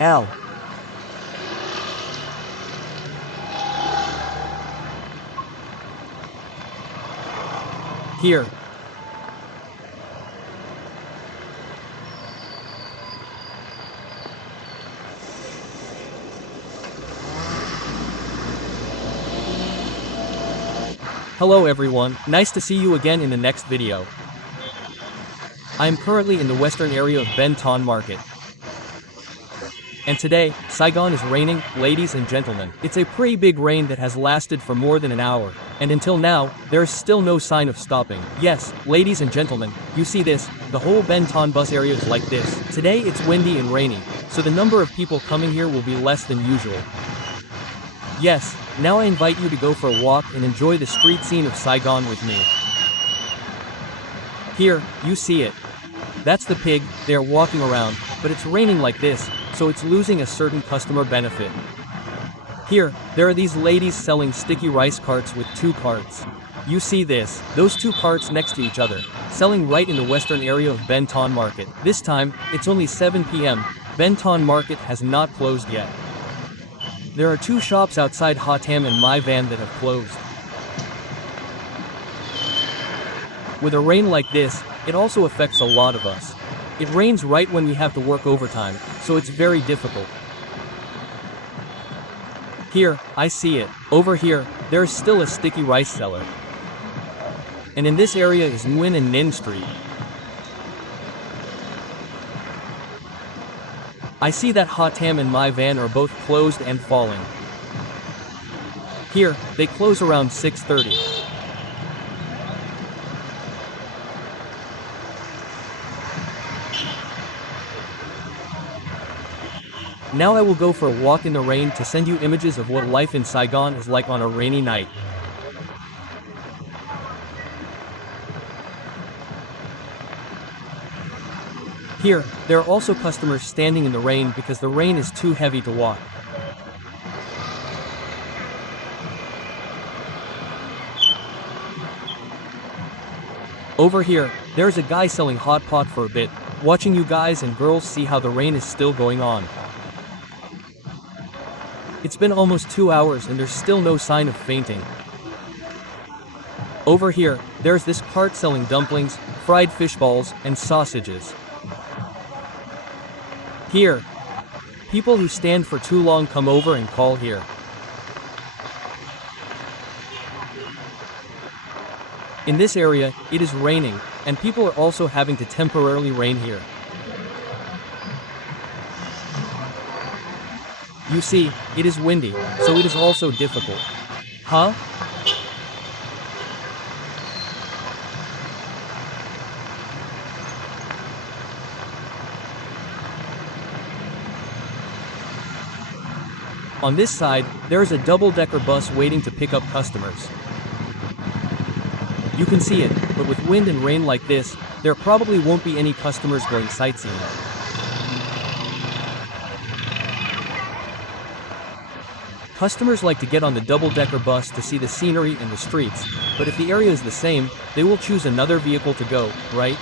L. Here. Hello everyone, nice to see you again in the next video. I am currently in the western area of Ben Thanh Market. And today, Saigon is raining, ladies and gentlemen. It's a pretty big rain that has lasted for more than an hour. And until now, there is still no sign of stopping. Yes, ladies and gentlemen, you see this, the whole Ben Thanh bus area is like this. Today it's windy and rainy, so the number of people coming here will be less than usual. Yes, now I invite you to go for a walk and enjoy the street scene of Saigon with me. Here, you see it. That's the pig, they are walking around, but it's raining like this, so it's losing a certain customer benefit. Here, there are these ladies selling sticky rice carts with 2 carts. You see this, those 2 carts next to each other, selling right in the western area of Ben Thanh Market. This time, it's only 7 p.m., Ben Thanh Market has not closed yet. There are 2 shops outside THAM and my van that have closed. With a rain like this, it also affects a lot of us. It rains right when we have to work overtime, so it's very difficult. Here, I see it. Over here, there is still a sticky rice seller. And in this area is Nguyen and Ninh Street. I see that THAM and my van are both closed and falling. Here, they close around 6:30. Now I will go for a walk in the rain to send you images of what life in Saigon is like on a rainy night. Here, there are also customers standing in the rain because the rain is too heavy to walk. Over here, there's a guy selling hot pot for a bit, watching you guys and girls see how the rain is still going on. It's been almost 2 hours and there's still no sign of fainting. Over here, there's this cart selling dumplings, fried fish balls, and sausages. Here, people who stand for too long come over and call here. In this area, it is raining, and people are also having to temporarily rain here. You see, it is windy, so it is also difficult. Huh? On this side, there is a double-decker bus waiting to pick up customers. You can see it, but with wind and rain like this, there probably won't be any customers going sightseeing. Customers like to get on the double-decker bus to see the scenery and the streets, but if the area is the same, they will choose another vehicle to go, right?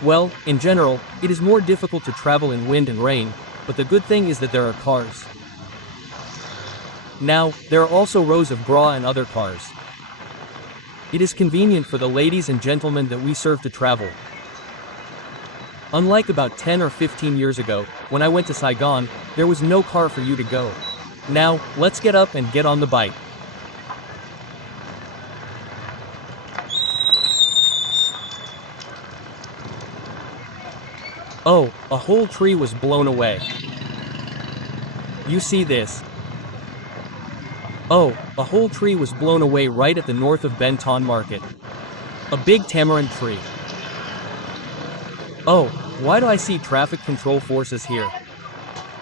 Well, in general, it is more difficult to travel in wind and rain, but the good thing is that there are cars. Now, there are also rows of GRA and other cars. It is convenient for the ladies and gentlemen that we serve to travel. Unlike about 10 or 15 years ago, when I went to Saigon, there was no car for you to go. Now, let's get up and get on the bike. Oh, a whole tree was blown away. You see this? Oh, a whole tree was blown away right at the north of Ben Thanh Market. A big tamarind tree. Oh, why do I see traffic control forces here?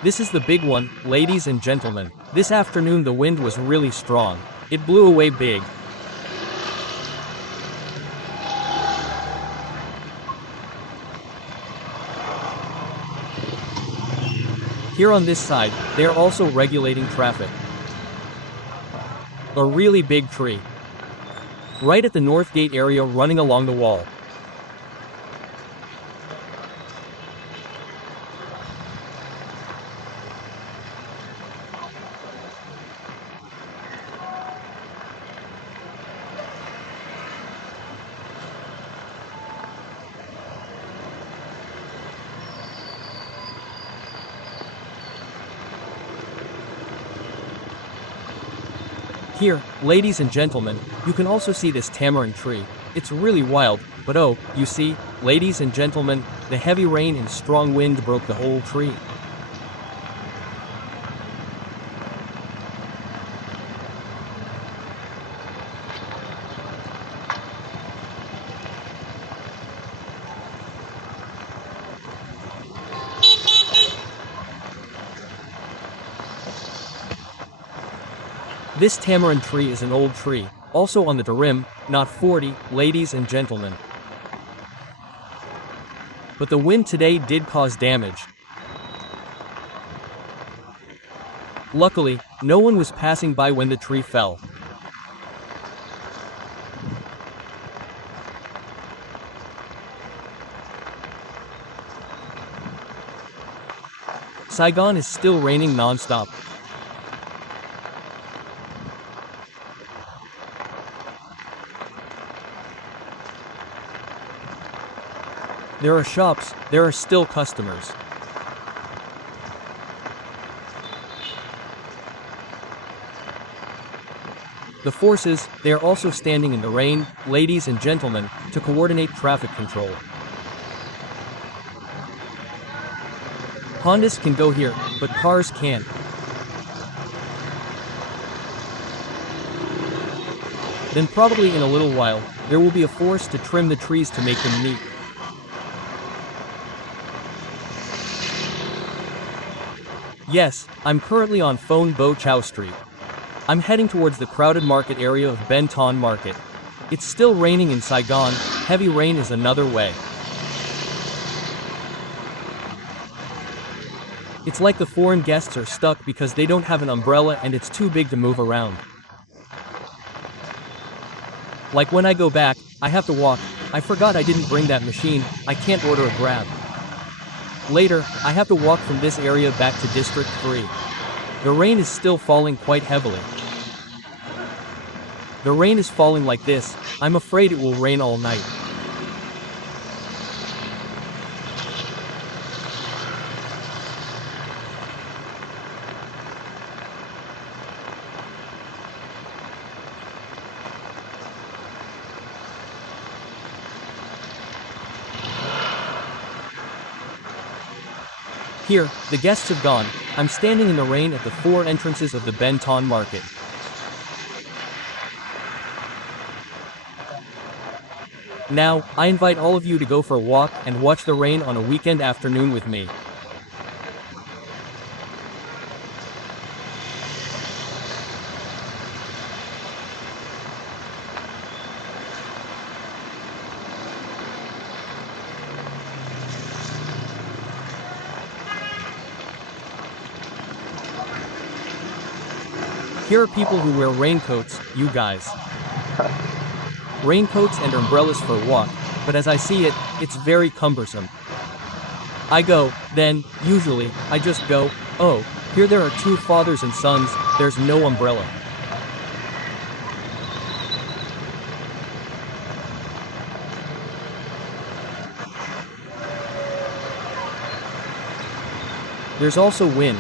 This is the big one, ladies and gentlemen. This afternoon the wind was really strong. It blew away big. Here on this side, they are also regulating traffic. A really big tree. right at the north gate area running along the wall. Here, ladies and gentlemen, you can also see this tamarind tree. It's really wild, but oh, you see, ladies and gentlemen, the heavy rain and strong wind broke the whole tree. This tamarind tree is an old tree, also on the Tarim, not 40, ladies and gentlemen. But the wind today did cause damage. Luckily, no one was passing by when the tree fell. Saigon is still raining non-stop. There are shops, there are still customers. The forces, they are also standing in the rain, ladies and gentlemen, to coordinate traffic control. Hondas can go here, but cars can't. Then probably in a little while, there will be a force to trim the trees to make them neat. Yes, I'm currently on Phone Bo Chao Street. I'm heading towards the crowded market area of Ben Ton Market. It's still raining in Saigon, heavy rain is another way. It's like the foreign guests are stuck because they don't have an umbrella and it's too big to move around. Like when I go back, I have to walk. I forgot I didn't bring that machine, I can't order a Grab. Later, I have to walk from this area back to District 3. The rain is still falling quite heavily. The rain is falling like this, I'm afraid it will rain all night. Here, the guests have gone. I'm standing in the rain at the 4 entrances of the Ben Ton Market. Now, I invite all of you to go for a walk and watch the rain on a weekend afternoon with me. Here are people who wear raincoats, you guys. Raincoats and umbrellas for a walk, but as I see it, it's very cumbersome. I go, then, usually, I just go, oh, here there are 2 fathers and sons, there's no umbrella. There's also wind.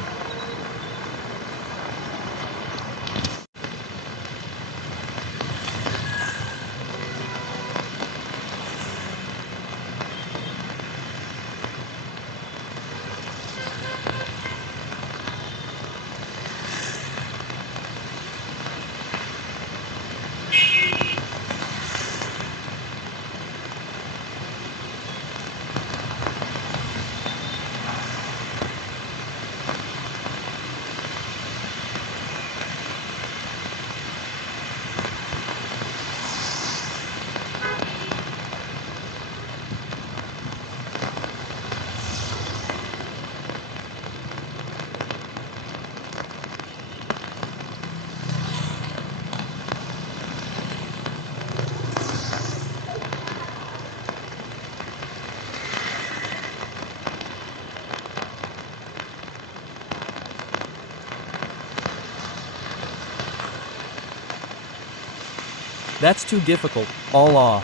That's too difficult. Allah.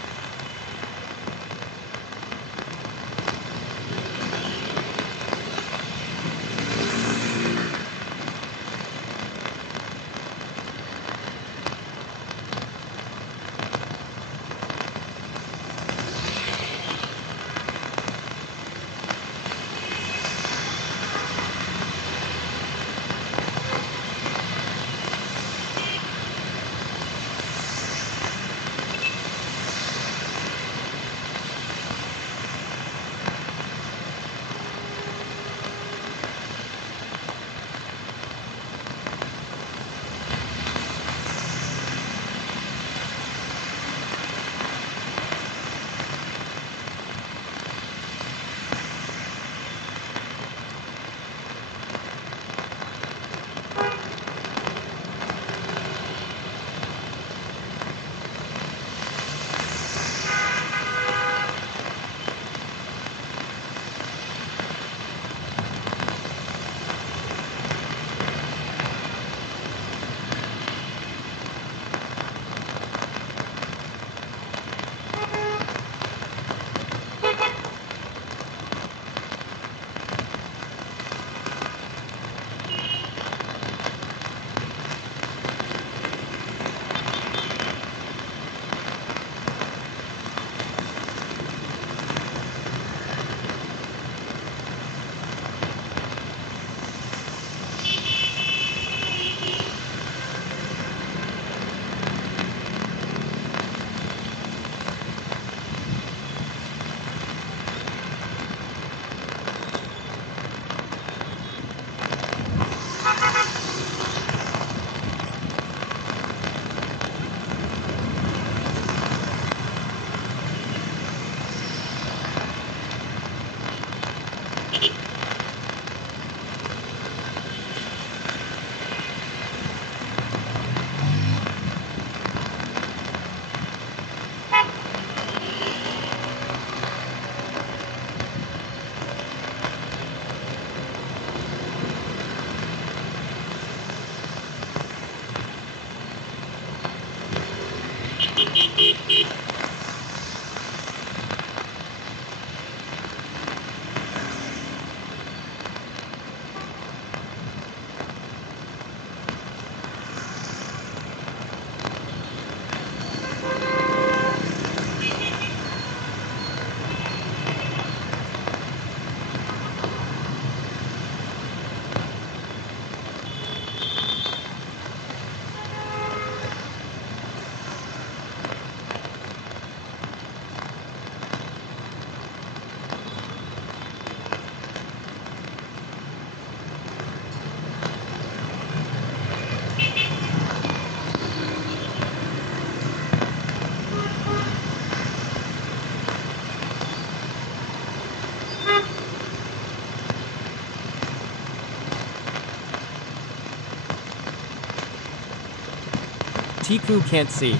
Tiku can't see.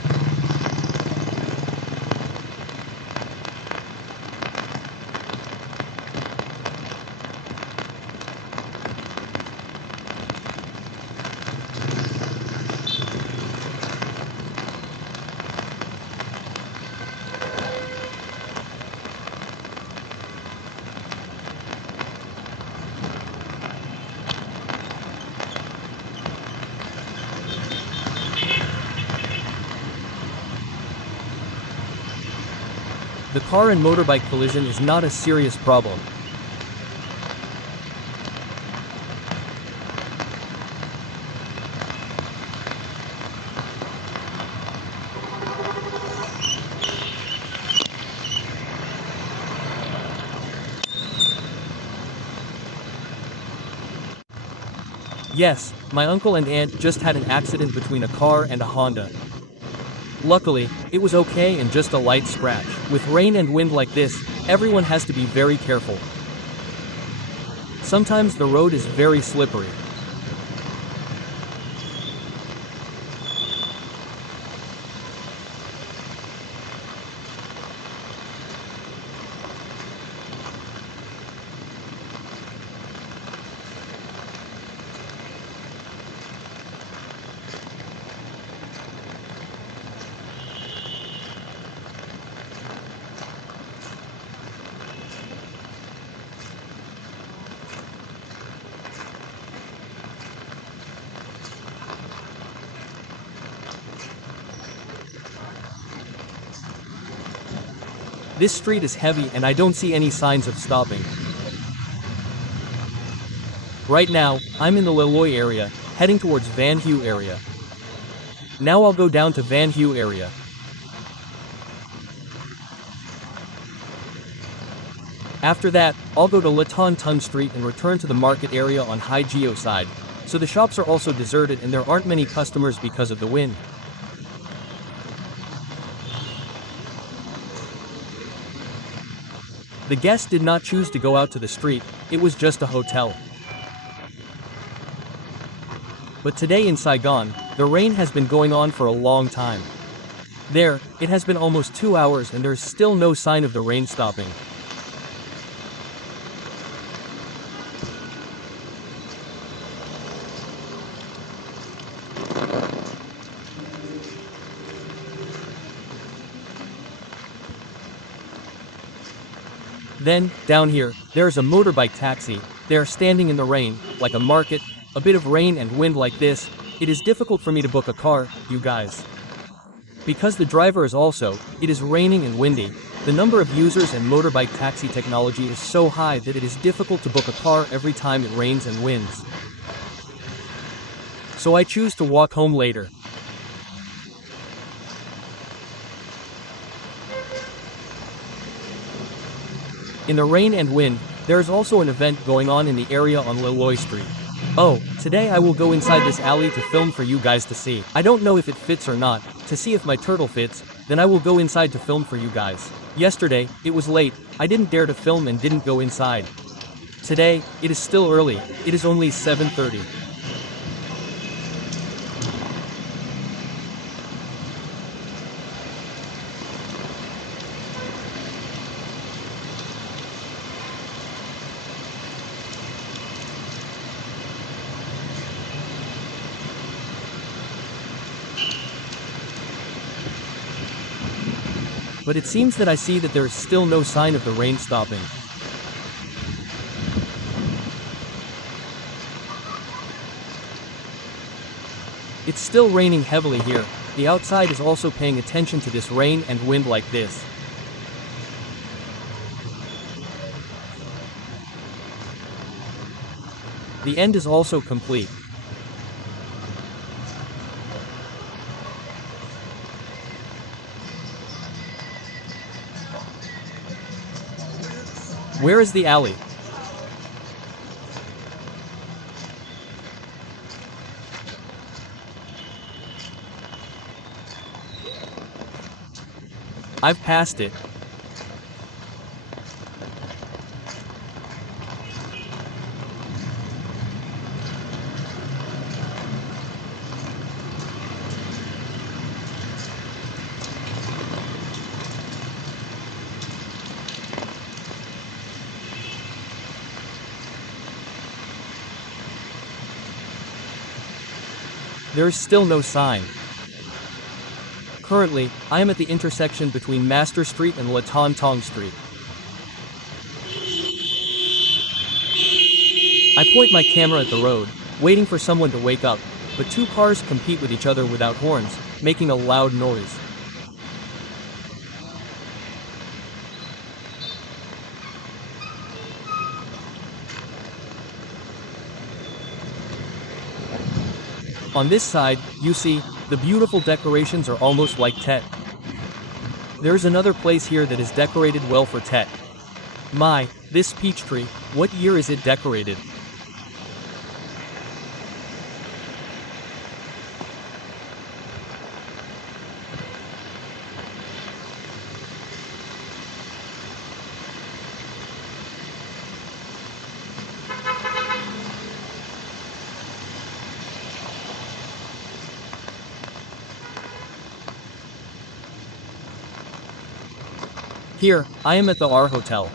The car and motorbike collision is not a serious problem. Yes, my uncle and aunt just had an accident between a car and a Honda. Luckily, it was okay and just a light scratch. With rain and wind like this, everyone has to be very careful. Sometimes the road is very slippery. This street is heavy and I don't see any signs of stopping. Right now, I'm in the Lilloy area, heading towards VIểt area. Now I'll go down to VIểt area. After that, I'll go to THANH Street and return to the market area on HIapplU side, so the shops are also deserted and there aren't many customers because of the wind. The guest did not choose to go out to the street, it was just a hotel. But today in Saigon, the rain has been going on for a long time. There, it has been almost 2 hours and there's still no sign of the rain stopping. Then, down here, there is a motorbike taxi. They are standing in the rain, like a market, a bit of rain and wind like this. It is difficult for me to book a car, you guys. Because the driver is also, it is raining and windy. The number of users and motorbike taxi technology is so high that it is difficult to book a car every time it rains and winds. So I choose to walk home later. In the rain and wind, there is also an event going on in the area on Lilloy Street. Oh, today I will go inside this alley to film for you guys to see. I don't know if it fits or not, to see if my turtle fits, then I will go inside to film for you guys. Yesterday, it was late, I didn't dare to film and didn't go inside. Today, it is still early, it is only 7:30. But it seems that I see that there is still no sign of the rain stopping. It's still raining heavily here. The outside is also paying attention to this rain and wind like this. The end is also complete. Where is the alley? I've passed it. There is still no sign. Currently, I am at the intersection between Master Street and THANH Street. I point my camera at the road, waiting for someone to wake up, but two cars compete with each other without horns, making a loud noise. On this side, you see, the beautiful decorations are almost like THANH. There is another place here that is decorated well for THANH. My, this peach tree, what year is it decorated? Here, I am at the R Hotel.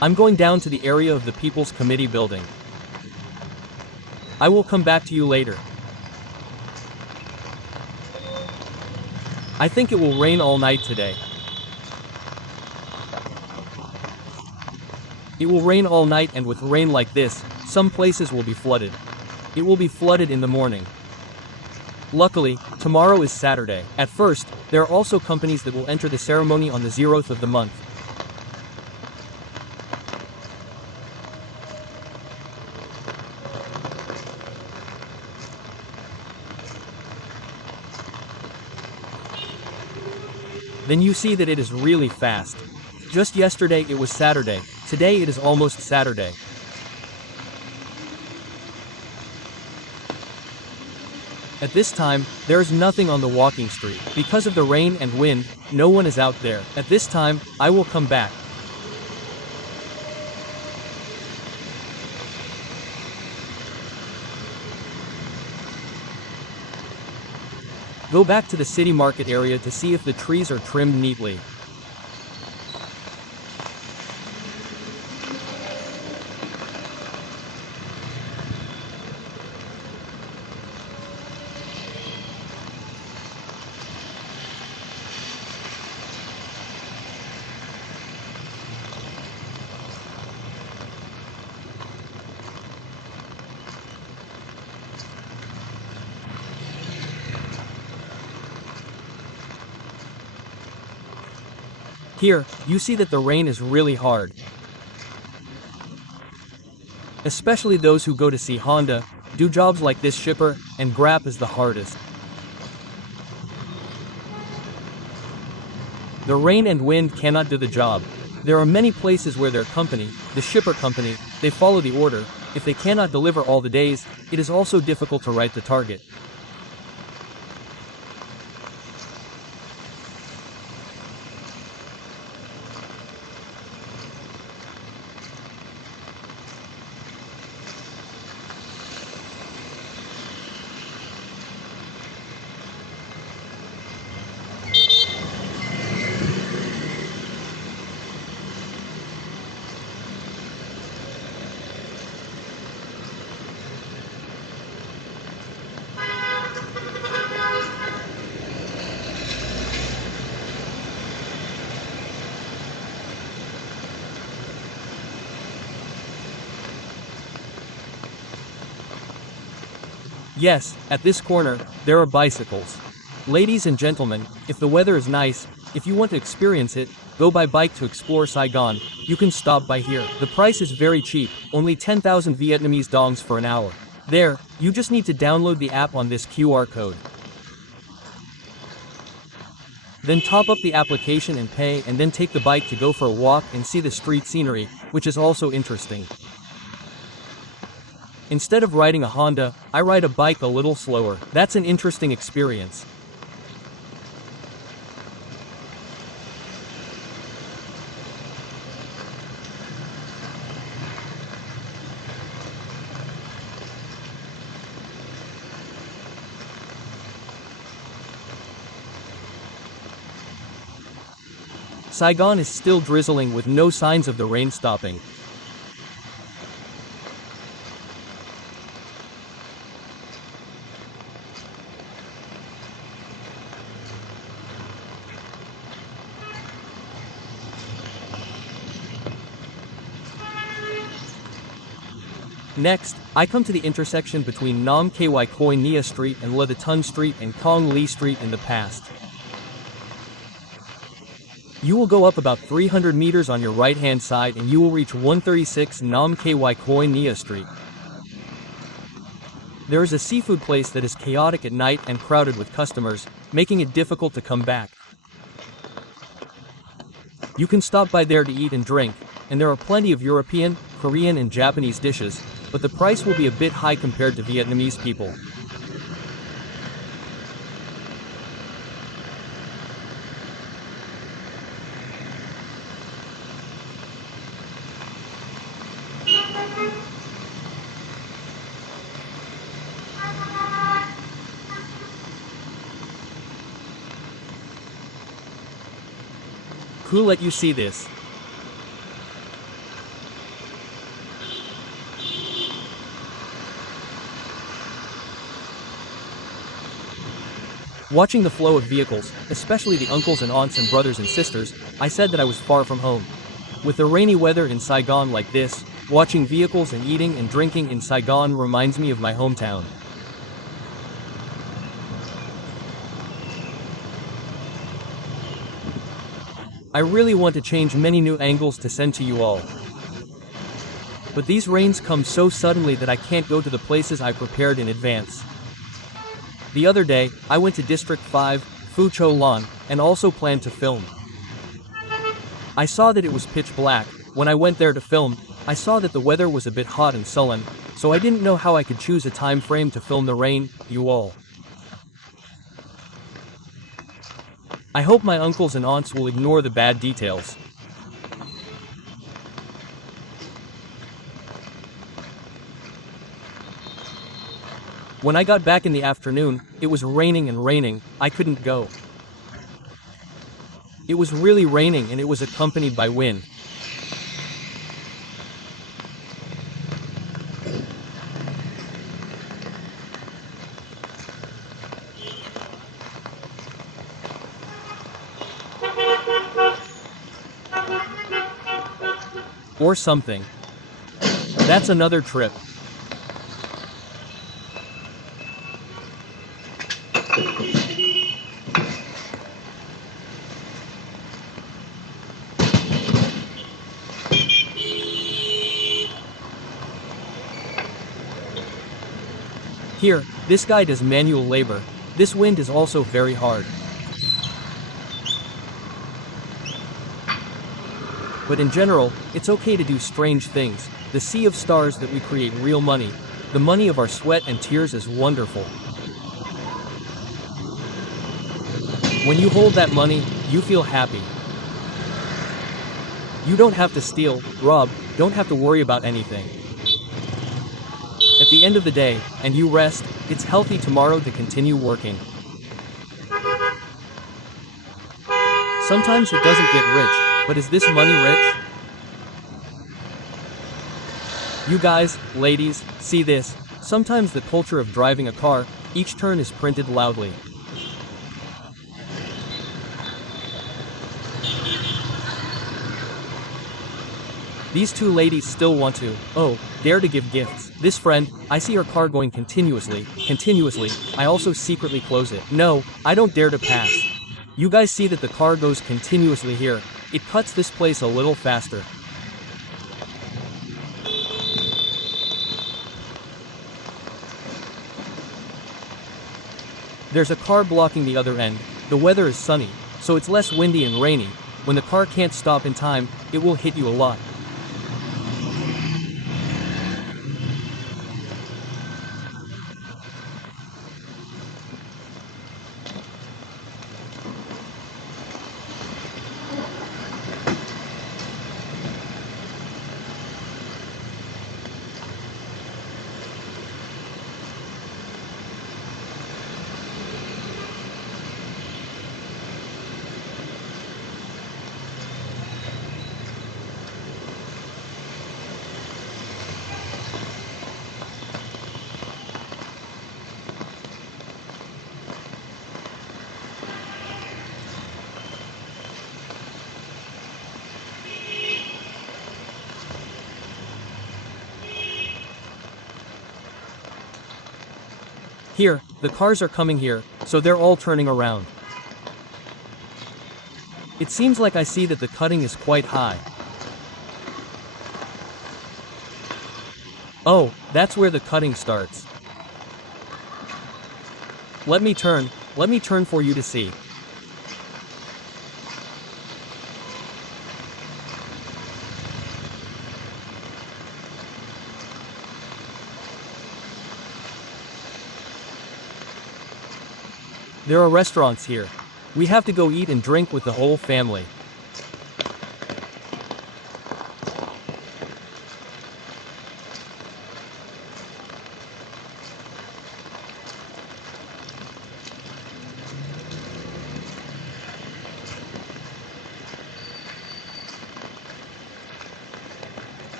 I'm going down to the area of the People's Committee building. I will come back to you later. I think it will rain all night today. It will rain all night, and with rain like this, some places will be flooded. It will be flooded in the morning. Luckily, tomorrow is Saturday. At first, there are also companies that will enter the ceremony on the 0th of the month. Then you see that it is really fast. Just yesterday it was Saturday, today it is almost Saturday. At this time, there is nothing on the walking street. Because of the rain and wind, no one is out there. At this time, I will come back. Go back to the city market area to see if the trees are trimmed neatly. Here, you see that the rain is really hard. Especially those who go to see Honda, do jobs like this shipper, and grab is the hardest. The rain and wind cannot do the job. There are many places where their company, the shipper company, they follow the order. If they cannot deliver all the days, it is also difficult to write the target. Yes, at this corner, there are bicycles. Ladies and gentlemen, if the weather is nice, if you want to experience it, go by bike to explore Saigon, you can stop by here. The price is very cheap, only 10,000 Vietnamese dongs for an hour. There, you just need to download the app on this QR code. Then top up the application and pay, and then take the bike to go for a walk and see the street scenery, which is also interesting. Instead of riding a Honda, I ride a bike a little slower. That's an interesting experience. Saigon is still drizzling with no signs of the rain stopping. Next, I come to the intersection between Nam Ky Khoi Nia Street and Le Tun Street and Kong Lee Street in the past. You will go up about 300 meters on your right-hand side and you will reach 136 Nam Ky Khoi Nia Street. There is a seafood place that is chaotic at night and crowded with customers, making it difficult to come back. You can stop by there to eat and drink, and there are plenty of European, Korean and Japanese dishes, but the price will be a bit high compared to Vietnamese people. Who let you see this? Watching the flow of vehicles, especially the uncles and aunts and brothers and sisters, I said that I was far from home. With the rainy weather in Saigon like this, watching vehicles and eating and drinking in Saigon reminds me of my hometown. I really want to change many new angles to send to you all. But these rains come so suddenly that I can't go to the places I prepared in advance. The other day, I went to District 5, Fucholan, and also planned to film. I saw that it was pitch black. When I went there to film, I saw that the weather was a bit hot and sullen, so I didn't know how I could choose a time frame to film the rain, you all. I hope my uncles and aunts will ignore the bad details. When I got back in the afternoon, it was raining and raining. I couldn't go. It was really raining and it was accompanied by wind. Or something. That's another trip. Here, this guy does manual labor. This wind is also very hard. But in general, it's okay to do strange things. The sea of stars that we create real money. The money of our sweat and tears is wonderful. When you hold that money, you feel happy. You don't have to steal, rob, don't have to worry about anything. At the end of the day, and you rest, it's healthy tomorrow to continue working. Sometimes it doesn't get rich, but is this money rich? You guys, ladies, see this. Sometimes the culture of driving a car, each turn is printed loudly. These two ladies still want to, dare to give gifts. This friend, I see her car going continuously, I also secretly close it. No, I don't dare to pass. You guys see that the car goes continuously here. It cuts this place a little faster. There's a car blocking the other end. The weather is sunny, so it's less windy and rainy. When the car can't stop in time, it will hit you a lot. Here, the cars are coming here, so they're all turning around. It seems like I see that the cutting is quite high. Oh, that's where the cutting starts. Let me turn for you to see. There are restaurants here. We have to go eat and drink with the whole family.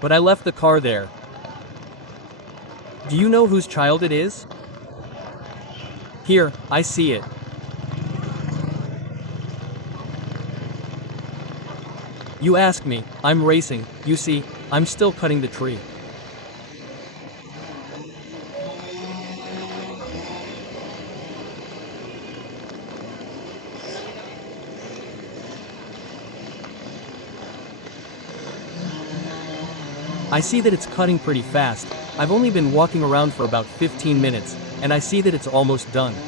But I left the car there. Do you know whose child it is? Here, I see it. You ask me, I'm racing, you see, I'm still cutting the tree. I see that it's cutting pretty fast. I've only been walking around for about 15 minutes, and I see that it's almost done.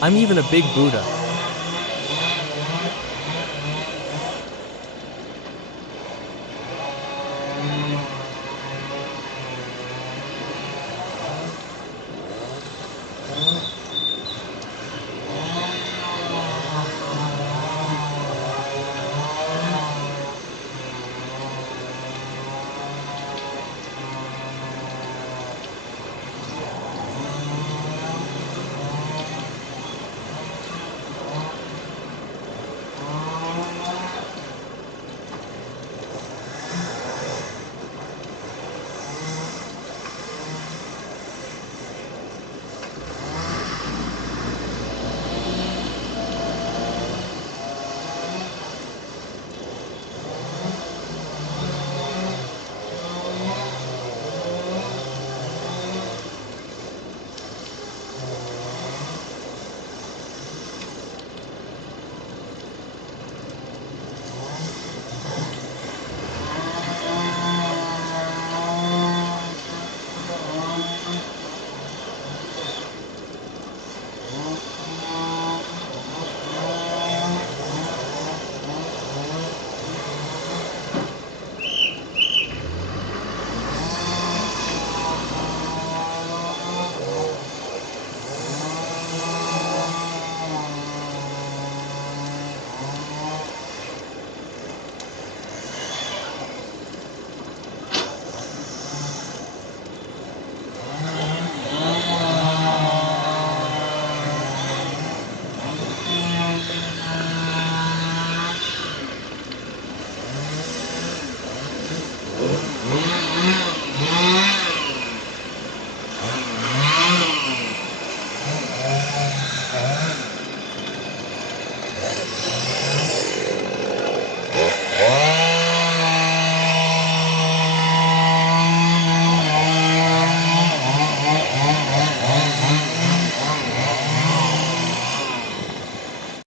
I'm even a big Buddha.